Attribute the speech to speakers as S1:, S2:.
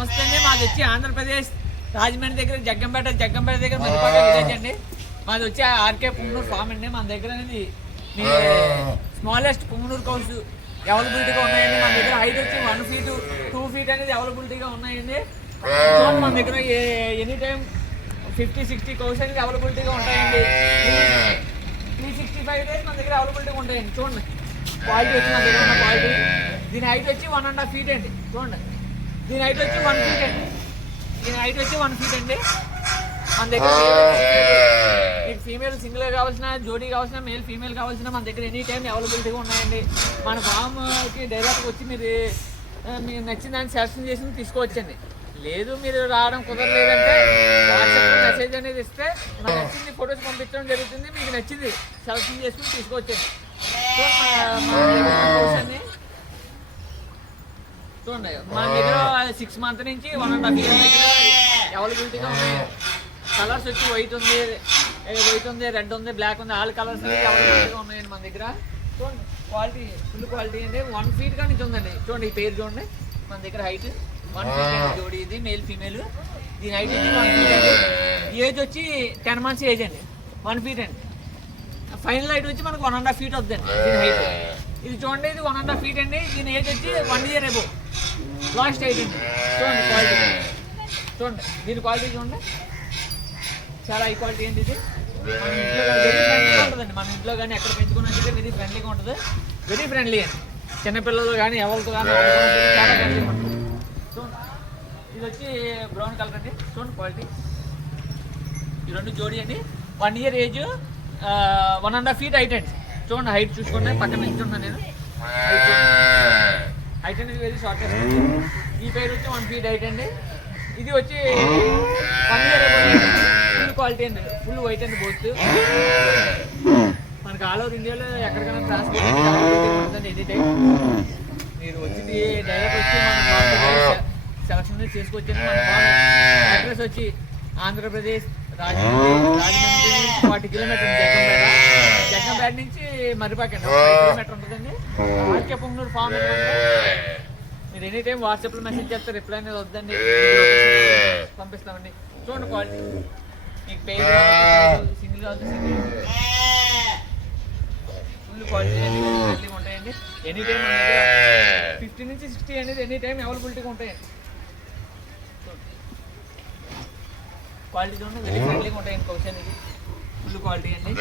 S1: నమస్తే అండి మాది వచ్చి ఆంధ్రప్రదేశ్ రాజమండ్రి దగ్గర జగ్గంపేట జగ్గంపేట దగ్గర విలేజ్ అండి. మాది వచ్చి ఆర్కే పుంగనూరు ఫామ్ అండి. మన దగ్గర అనేది మీ స్మాలెస్ట్ పుంగనూరు కౌస్ అవైలబిలిటీగా ఉన్నాయండి. మన దగ్గర హైట్ వచ్చి వన్ ఫీట్ టూ ఫీట్ అనేది అవైలబిలిటీగా ఉన్నాయండి. చూడండి మన దగ్గర any time fifty sixty cows అనేది అవైలబిలిటీగా ఉంటాయండి. త్రీ సిక్స్టీ ఫైవ్ డేస్ మన దగ్గర అవైలబిలిటీగా ఉంటాయండి. చూడండి. క్వాలిటీ వచ్చి మన దగ్గర ఉన్న క్వాలిటీ దీని హైట్ వచ్చి వన్ అండ్ హాఫ్ ఫీట్ అండి. చూడండి. దీని హైట్ వచ్చి వన్ ఫీట్ అండి. దీని హైట్ వచ్చి వన్ ఫీట్ అండి. మన దగ్గర మీకు ఫీమేల్ సింగిల్ కావాల్సిన జోడీ కావాల్సిన మేల్ ఫీమేల్ కావాల్సిన మన దగ్గర ఎనీ టైం అవైలబిలిటీగా ఉన్నాయండి. మన ఫామ్కి డైరెక్ట్గా వచ్చి మీరు మీకు నచ్చిన దాన్ని సెలెక్షన్ చేసి తీసుకోవచ్చండి. లేదు మీరు రావడం కుదరలేదంటే వాట్సాప్ మెసేజ్ అనేది ఇస్తే నాకు నచ్చింది ఫొటోస్ పంపించడం జరుగుతుంది. మీకు నచ్చింది సెలెక్షన్ చేసుకుని తీసుకోవచ్చండి సో మా- మా దగ్గర ఉన్న course అన్ని చూడండి మన దగ్గర సిక్స్ మంత్ నుంచి వన్ అండ్ హాఫ్ ఇయర్ అవైలబిలిటీగా ఉన్నాయి కలర్స్ వచ్చి వైట్ ఉంది వైట్ ఉంది రెడ్ ఉంది బ్లాక్ ఉంది ఆల్ కలర్స్ అవైలబిలిటీగా ఉన్నాయండి మన దగ్గర? చూడండి క్వాలిటీ ఫుల్ క్వాలిటీ అండి వన్ ఫీట్గా నుంచి ఉందండి. చూడండి ఈ పేరు చూడండి. మన దగ్గర హైట్ వన్ ఫీట్ జోడి ఇది మేల్ ఫీమేల్ దీని హైట్ వచ్చి వన్ ఫీట్ ఏజ్ వచ్చి టెన్ మంత్స్ ఏజ్ అండి. వన్ ఫీట్ అండి. ఫైనల్ హైట్ వచ్చి మనకు వన్ అండ్ హాఫ్ ఫీట్ వద్దండి. దీని హైట్ ఇది చూడండి ఇది వన్ అండ్ హాఫ్ ఫీట్ అండి. దీని ఏజ్ వచ్చి వన్ ఇయర్ ఎబో లాస్ట్ అండి చూడండి క్వాలిటీ. చూడండి దీని క్వాలిటీ చూడండి. చాలా హై క్వాలిటీ అండి ఇది. మన ఇంట్లో ఉంటుందండి. మన ఇంట్లో కానీ ఎక్కడ పెంచుకున్నా సరే వెరీ ఫ్రెండ్లీగా ఉంటుంది. వెరీ ఫ్రెండ్లీ అండి. చిన్నపిల్లలు కానీ ఎవరితో కానీ చాలా ఉంటుంది. చూడండి. ఇది వచ్చి బ్రౌన్ కలర్ అండి. చూడండి క్వాలిటీ ఈ రెండు జోడి అండి. One year age one and half feet height అండి. చూడండి హైట్ చూసుకోండి పక్కన నిల్చున్నాను నేను. హైట్ అనేది వెరీ షార్టెస్ట్ ఈ పేరు వచ్చి వన్ ఫీట్ హైట్ అండి. ఇది వచ్చి వన్ ఇయర్ ఫుల్ క్వాలిటీ అండి. ఫుల్ వైట్ అండి బోత్ మనకి ఆల్ ఓవర్ ఇండియాలో ఎక్కడికైనా ట్రాన్స్పోర్ట్ ఎనీ టైం మీరు వచ్చి డైరెక్ట్ వచ్చి మన సెలక్షన్ చేసుకోవచ్చండి మన అడ్రస్ వచ్చి ఆంధ్రప్రదేశ్ రాజమండ్రి రాజమండ్రి నుంచి ఫార్టీ కిలోమీటర్ జగ్గంపేట నుంచి ఫైవ్ కిలోమీటర్ ఉంటుందండి. ఆర్కే పొంగనూరు ఫామ్ మీరు ఎనీ టైం వాట్సాప్లో మెసేజ్ చేస్తే రిప్లై అనేది వద్దండి. పంపిస్తామండి. చూడండి క్వాలిటీ. మీకు పేరు సింగిల్ కావాలి సింగిల్. ఫుల్ క్వాలిటీ అనేది ఉంటాయండి. ఎనీ టైం ఫిఫ్టీ నుంచి సిక్స్టీ అనేది ఎనీ టైం అవైలబిలిటీగా ఉంటాయండి. క్వాలిటీ చూడండి వెరీ ఫ్రెండ్లీగా ఉంటాయండి కౌషన్ ఇది ఫుల్ క్వాలిటీ అండి.